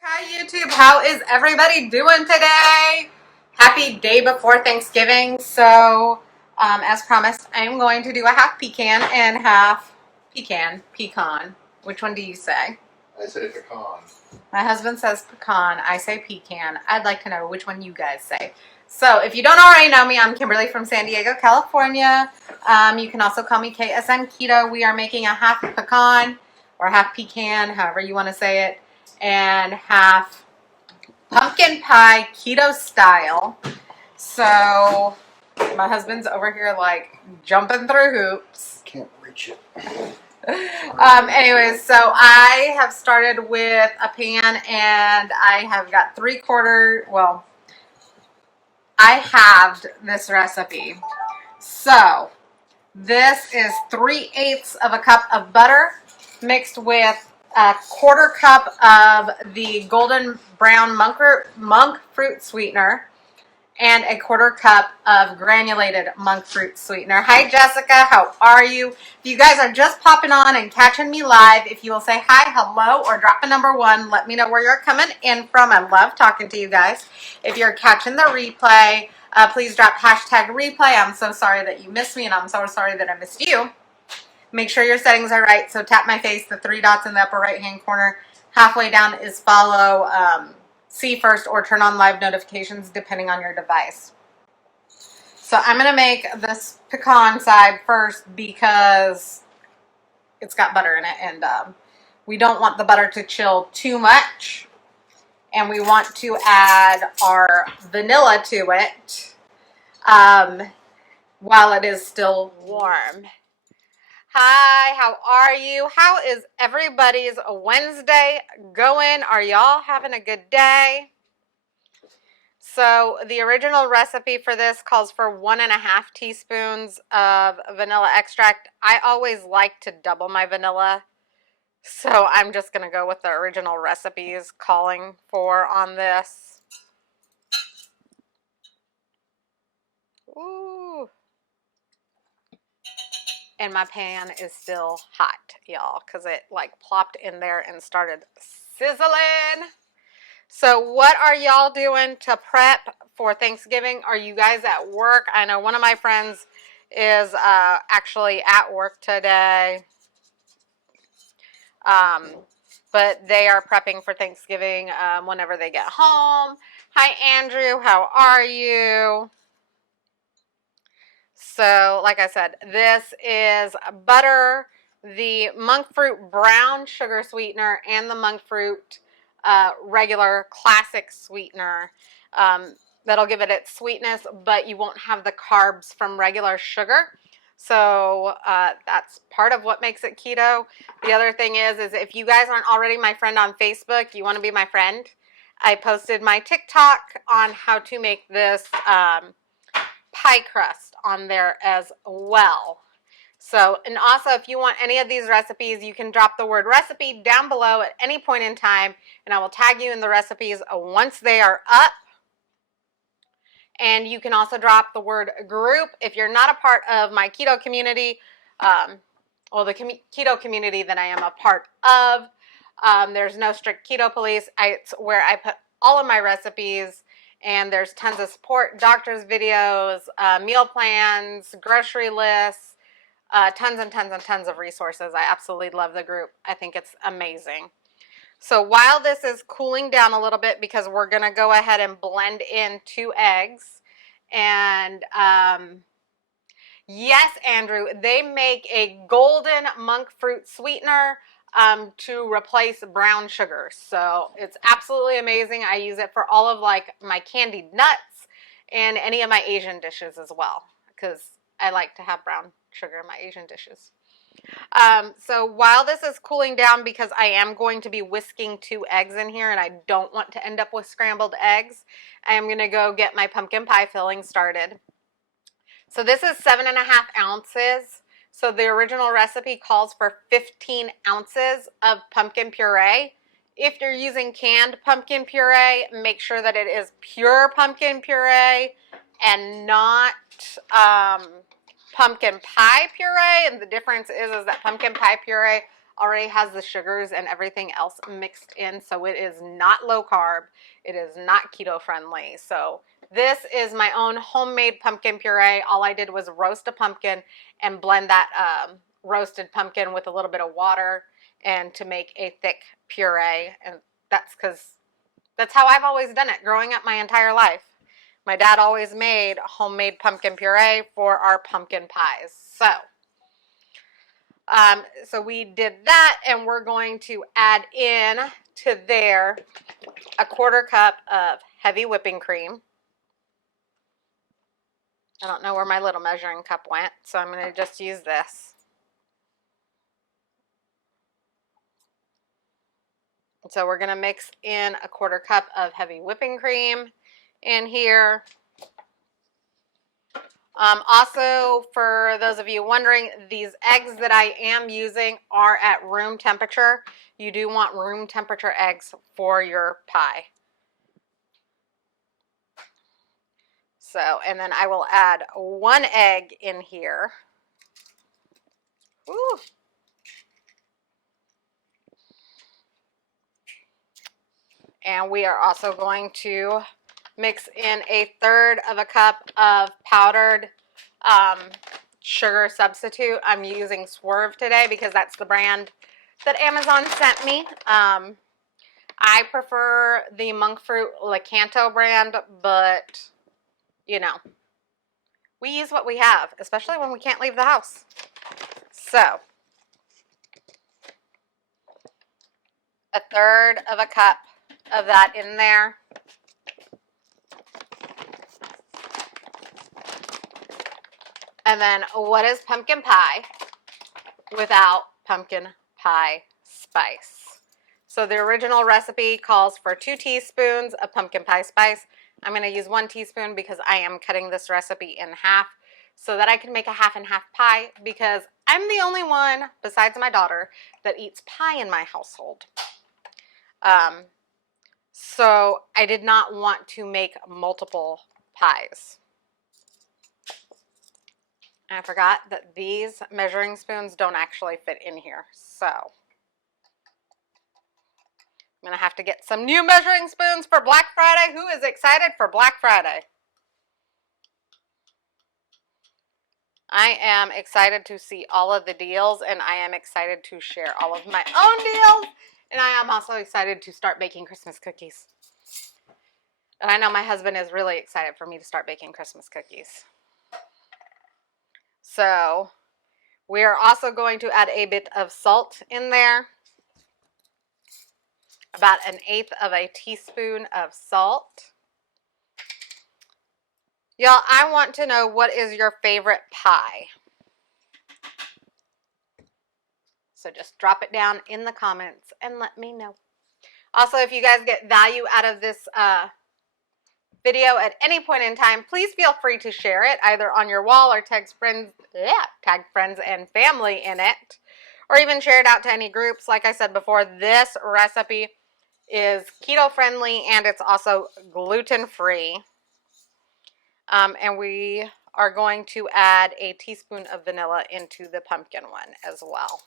Hi YouTube, how is everybody doing today? Happy day before Thanksgiving. So, as promised, I'm going to do a half pecan and half pecan. Which one do you say? I say pecan. My husband says pecan, I say pecan. I'd like to know which one you guys say. So, if you don't already know me, I'm Kimberly from San Diego, California. You can also call me KSN Keto. We are making a half pecan or half pecan, however you want to say it, and half pumpkin pie keto style. So my husband's over here like jumping through hoops. Can't reach it. Anyways, so I have started with a pan and I have got 3/4, well, I halved this recipe. So this is 3/8 of a cup of butter mixed with a 1/4 cup of the golden brown monk fruit sweetener and a 1/4 cup of granulated monk fruit sweetener. Hi Jessica, how are you? If you guys are just popping on and catching me live, if you will say hi, hello, or drop a number 1, let me know where you're coming in from. I love talking to you guys. If you're catching the replay, please drop hashtag replay. I'm so sorry that you missed me, and I'm so sorry that I missed you. Make sure your settings are right. So tap my face, the 3 dots in the upper right hand corner. Halfway down is follow, see first, or turn on live notifications depending on your device. So I'm going to make this pecan side first because it's got butter in it, and we don't want the butter to chill too much. And we want to add our vanilla to it while it is still warm. Hi, how are you? How is everybody's Wednesday going? Are y'all having a good day? So the original recipe for this calls for 1.5 teaspoons of vanilla extract. I always like to double my vanilla, so I'm just going to go with the original recipes calling for on this. Ooh. And my pan is still hot, y'all, because it like plopped in there and started sizzling. So what are y'all doing to prep for Thanksgiving? Are you guys at work? I know one of my friends is actually at work today. But they are prepping for Thanksgiving whenever they get home. Hi, Andrew. How are you? So, like I said, this is butter, the monk fruit brown sugar sweetener, and the monk fruit regular classic sweetener. That'll give it its sweetness, but you won't have the carbs from regular sugar. So that's part of what makes it keto. The other thing is if you guys aren't already my friend on Facebook, you want to be my friend, I posted my TikTok on how to make this pie crust on there as well. So, and also if you want any of these recipes, you can drop the word recipe down below at any point in time, and I will tag you in the recipes once they are up. And you can also drop the word group if you're not a part of my keto community, well, the keto community that I am a part of. There's no strict keto police. It's where I put all of my recipes, and there's tons of support, doctors' videos, meal plans, grocery lists, tons and tons and tons of resources. I absolutely love the group. I think it's amazing. So while this is cooling down a little bit, because we're going to go ahead and blend in 2 eggs. And yes, Andrew, they make a golden monk fruit sweetener to replace brown sugar. So it's absolutely amazing. I use it for all of like my candied nuts and any of my Asian dishes as well, because I like to have brown sugar in my Asian dishes. So while this is cooling down, because I am going to be whisking 2 eggs in here and I don't want to end up with scrambled eggs, I am going to go get my pumpkin pie filling started. So this is 7.5 ounces. So the original recipe calls for 15 ounces of pumpkin puree. If you're using canned pumpkin puree, make sure that it is pure pumpkin puree and not pumpkin pie puree. And the difference is that pumpkin pie puree already has the sugars and everything else mixed in, so it is not low carb. It is not keto friendly. So this is my own homemade pumpkin puree. All I did was roast a pumpkin and blend that roasted pumpkin with a little bit of water and to make a thick puree. And that's because that's how I've always done it growing up my entire life. My dad always made homemade pumpkin puree for our pumpkin pies. So we did that, and we're going to add in to there a 1/4 cup of heavy whipping cream. I don't know where my little measuring cup went, so I'm going to just use this. So we're going to mix in a 1/4 cup of heavy whipping cream in here. Also, for those of you wondering, these eggs that I am using are at room temperature. You do want room temperature eggs for your pie. So, and then I will add 1 egg in here. Ooh. And we are also going to mix in 1/3 cup of powdered sugar substitute. I'm using Swerve today because that's the brand that Amazon sent me. I prefer the monk fruit Lakanto brand, but you know, we use what we have, especially when we can't leave the house. So 1/3 cup of that in there. And then what is pumpkin pie without pumpkin pie spice? So the original recipe calls for 2 teaspoons of pumpkin pie spice. I'm going to use 1 teaspoon because I am cutting this recipe in half so that I can make a half and half pie, because I'm the only one besides my daughter that eats pie in my household. So I did not want to make multiple pies. And I forgot that these measuring spoons don't actually fit in here, so I'm going to have to get some new measuring spoons for Black Friday. Who is excited for Black Friday? I am excited to see all of the deals, and I am excited to share all of my own deals, and I am also excited to start baking Christmas cookies. And I know my husband is really excited for me to start baking Christmas cookies. So we are also going to add a bit of salt in there. About 1/8 teaspoon of salt. Y'all, I want to know, what is your favorite pie? So just drop it down in the comments and let me know. Also, if you guys get value out of this video at any point in time, please feel free to share it either on your wall or tag friends and family in it, or even share it out to any groups. Like I said before, this recipe is keto friendly and it's also gluten free. And we are going to add a teaspoon of vanilla into the pumpkin one as well.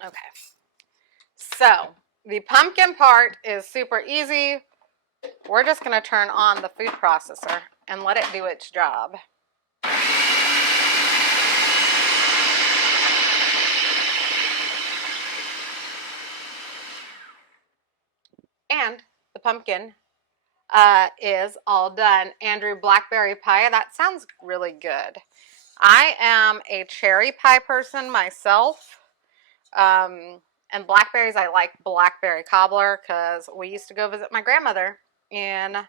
Okay, so the pumpkin part is super easy. We're just going to turn on the food processor and let it do its job. And the pumpkin is all done. Andrew, blackberry pie, that sounds really good. I am a cherry pie person myself. And blackberries, I like blackberry cobbler because we used to go visit my grandmother in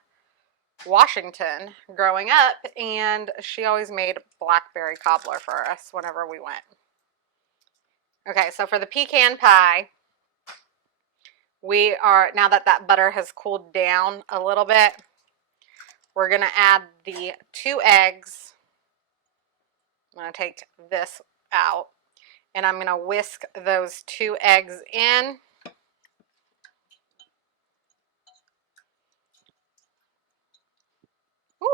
Washington growing up, and she always made blackberry cobbler for us whenever we went. Okay, so for the pecan pie, we are, now that that butter has cooled down a little bit, we're going to add the 2 eggs. I'm going to take this out, and I'm going to whisk those 2 eggs in. Ooh,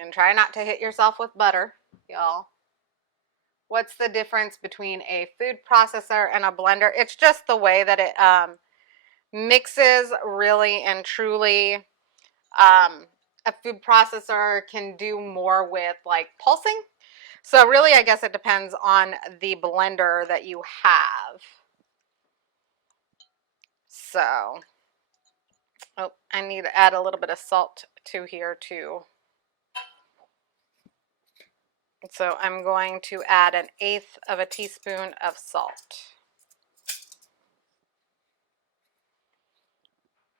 And try not to hit yourself with butter, y'all. What's the difference between a food processor and a blender? It's just the way that it mixes, really and truly. A food processor can do more with like pulsing. So really, I guess it depends on the blender that you have. So, oh, I need to add a little bit of salt to here too. So I'm going to add 1/8 of a teaspoon of salt.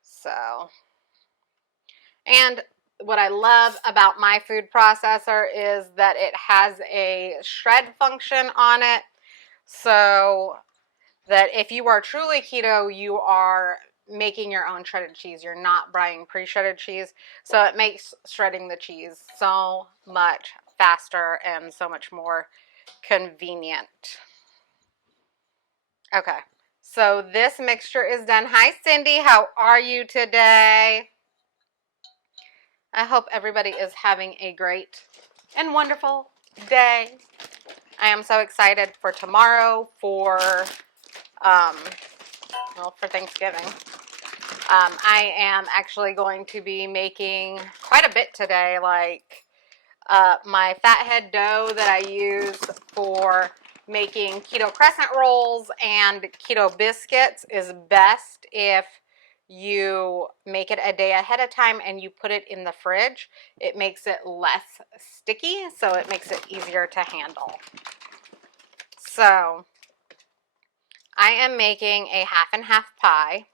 So, and what I love about my food processor is that it has a shred function on it. So that if you are truly keto, you are making your own shredded cheese. You're not buying pre-shredded cheese. So it makes shredding the cheese so much faster and so much more convenient. Okay, so this mixture is done. Hi, Cindy. How are you today? I hope everybody is having a great and wonderful day. I am so excited for tomorrow, for Thanksgiving. I am actually going to be making quite a bit today. Like my fathead dough that I use for making keto crescent rolls and keto biscuits is best if you make it a day ahead of time and you put it in the fridge. It makes it less sticky, so it makes it easier to handle. So I am making a 1/2 pie.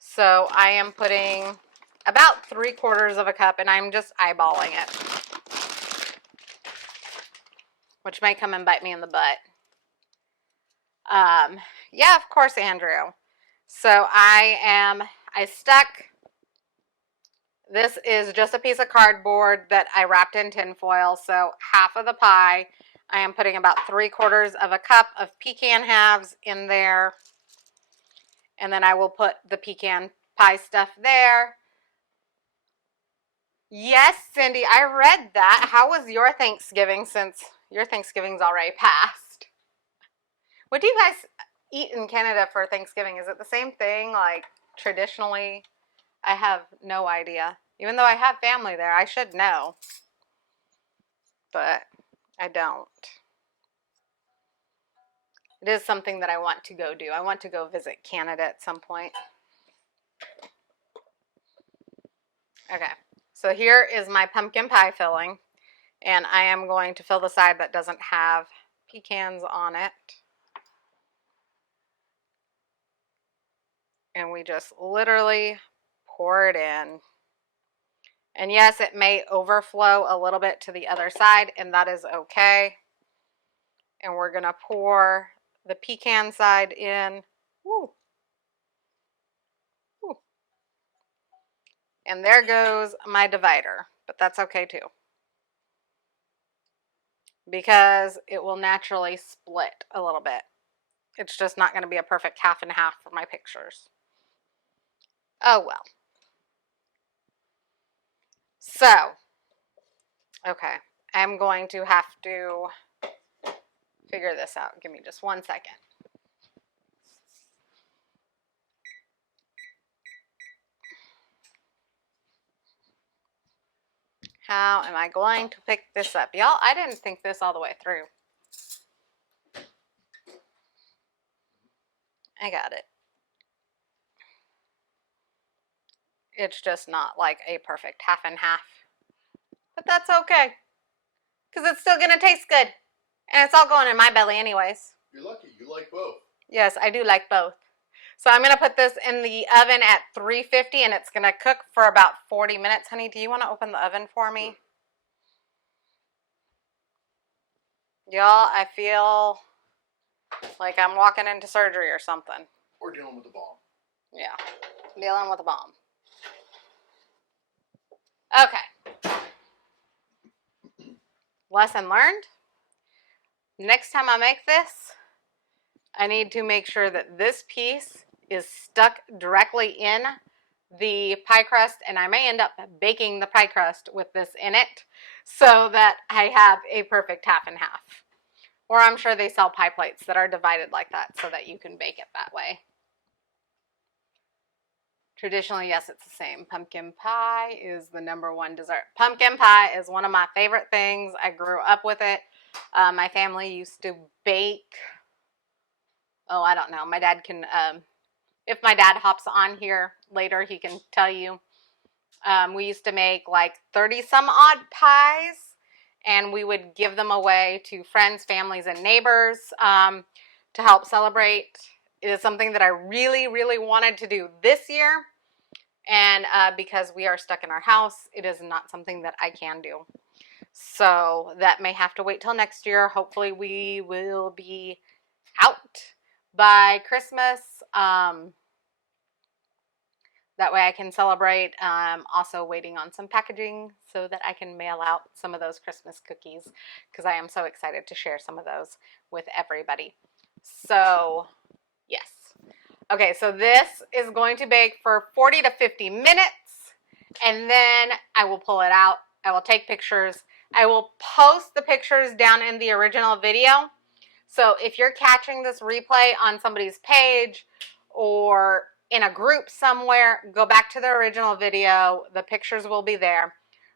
So I am putting about 3/4 of a cup, and I'm just eyeballing it, which may come and bite me in the butt. Yeah, of course, Andrew. So I stuck, this is just a piece of cardboard that I wrapped in tin foil. So half of the pie, I am putting about 3/4 of a cup of pecan halves in there. And then I will put the pecan pie stuff there. Yes, Cindy, I read that. How was your Thanksgiving, since your Thanksgiving's already passed? What do you guys eat in Canada for Thanksgiving? Is it the same thing, like traditionally? I have no idea. Even though I have family there, I should know. But I don't. It is something that I want to go do. I want to go visit Canada at some point. Okay, so here is my pumpkin pie filling. And I am going to fill the side that doesn't have pecans on it. And we just literally pour it in. And yes, it may overflow a little bit to the other side, and that is okay. And we're going to pour the pecan side in. Woo. Woo. And there goes my divider, but that's okay too, because it will naturally split a little bit. It's just not going to be a perfect 1/2 for my pictures. Oh well. So, okay, I'm going to have to figure this out. Give me just 1 second. How am I going to pick this up? Y'all, I didn't think this all the way through. I got it. It's just not like a perfect 1/2. But that's okay, because it's still going to taste good. And it's all going in my belly anyways. You're lucky. You like both. Yes, I do like both. So I'm going to put this in the oven at 350, and it's going to cook for about 40 minutes. Honey, do you want to open the oven for me? Sure. Y'all, I feel like I'm walking into surgery or something. Or dealing with the bomb. Yeah, dealing with a bomb. Okay. Lesson learned. Next time I make this, I need to make sure that this piece is stuck directly in the pie crust, and I may end up baking the pie crust with this in it so that I have a perfect half and half. Or I'm sure they sell pie plates that are divided like that so that you can bake it that way. Traditionally, yes, it's the same. Pumpkin pie is the #1 dessert. Pumpkin pie is one of my favorite things. I grew up with it. My family used to bake. Oh, I don't know. My dad can, if my dad hops on here later, he can tell you. We used to make like 30 some odd pies, and we would give them away to friends, families, and neighbors to help celebrate. It is something that I really, really wanted to do this year. And because we are stuck in our house, it is not something that I can do. So that may have to wait till next year. Hopefully we will be out by Christmas. That way I can celebrate. Also waiting on some packaging so that I can mail out some of those Christmas cookies because I am so excited to share some of those with everybody. So yes. Okay, so this is going to bake for 40 to 50 minutes, and then I will pull it out. I will take pictures. I will post the pictures down in the original video. So if you're catching this replay on somebody's page or in a group somewhere, go back to the original video. The pictures will be there.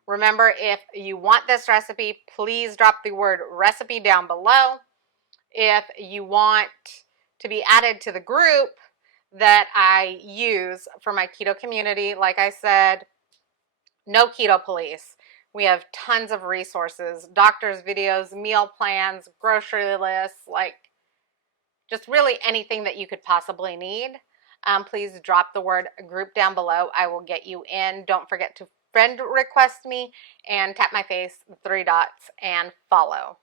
Remember, if you want this recipe, please drop the word recipe down below. If you want to be added to the group that I use for my keto community, like I said, no keto police. We have tons of resources, doctors' videos, meal plans, grocery lists, like just really anything that you could possibly need. Please drop the word group down below. I will get you in. Don't forget to friend request me and tap my face, 3 dots, and follow.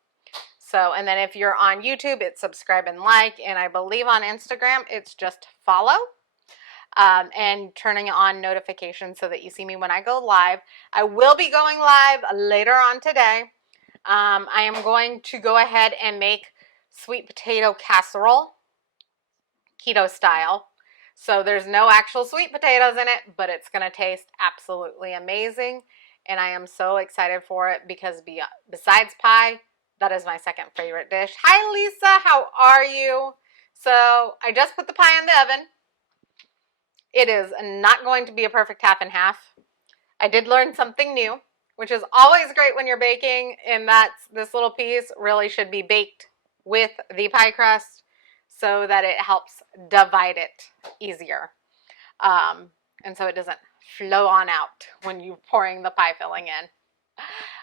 So, and then if you're on YouTube, it's subscribe and like, and I believe on Instagram, it's just follow. And turning on notifications so that you see me when I go live. I will be going live later on today. I am going to go ahead and make sweet potato casserole, keto style. So there's no actual sweet potatoes in it, but it's going to taste absolutely amazing. And I am so excited for it because besides pie, that is my second favorite dish. Hi, Lisa. How are you? So I just put the pie in the oven. It is not going to be a perfect half and half. I did learn something new, which is always great when you're baking, and that's this little piece really should be baked with the pie crust so that it helps divide it easier. And so it doesn't flow on out when you're pouring the pie filling in.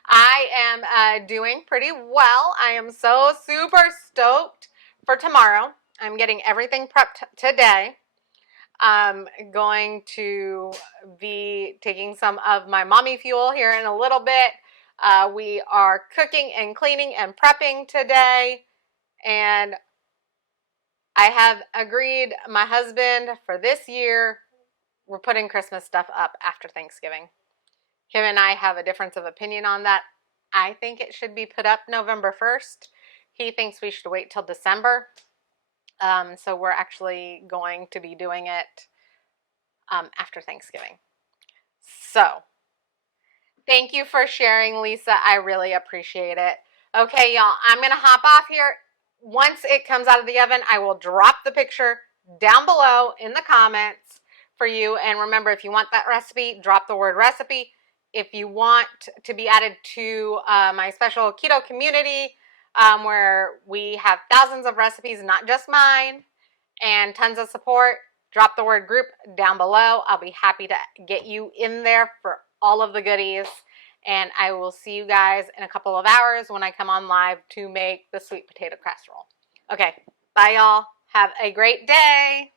I am doing pretty well. I am so super stoked for tomorrow. I'm getting everything prepped today. I'm going to be taking some of my mommy fuel here in a little bit. We are cooking and cleaning and prepping today. And I have agreed, my husband, for this year, we're putting Christmas stuff up after Thanksgiving. Him and I have a difference of opinion on that. I think it should be put up November 1st. He thinks we should wait till December. So we're actually going to be doing it after Thanksgiving. So thank you for sharing, Lisa. I really appreciate it. Okay, y'all, I'm going to hop off here. Once it comes out of the oven, I will drop the picture down below in the comments for you. And remember, if you want that recipe, drop the word recipe. If you want to be added to my special keto community, where we have thousands of recipes, not just mine, and tons of support, drop the word group down below. I'll be happy to get you in there for all of the goodies. And I will see you guys in a couple of hours when I come on live to make the sweet potato casserole. Okay, bye y'all. Have a great day.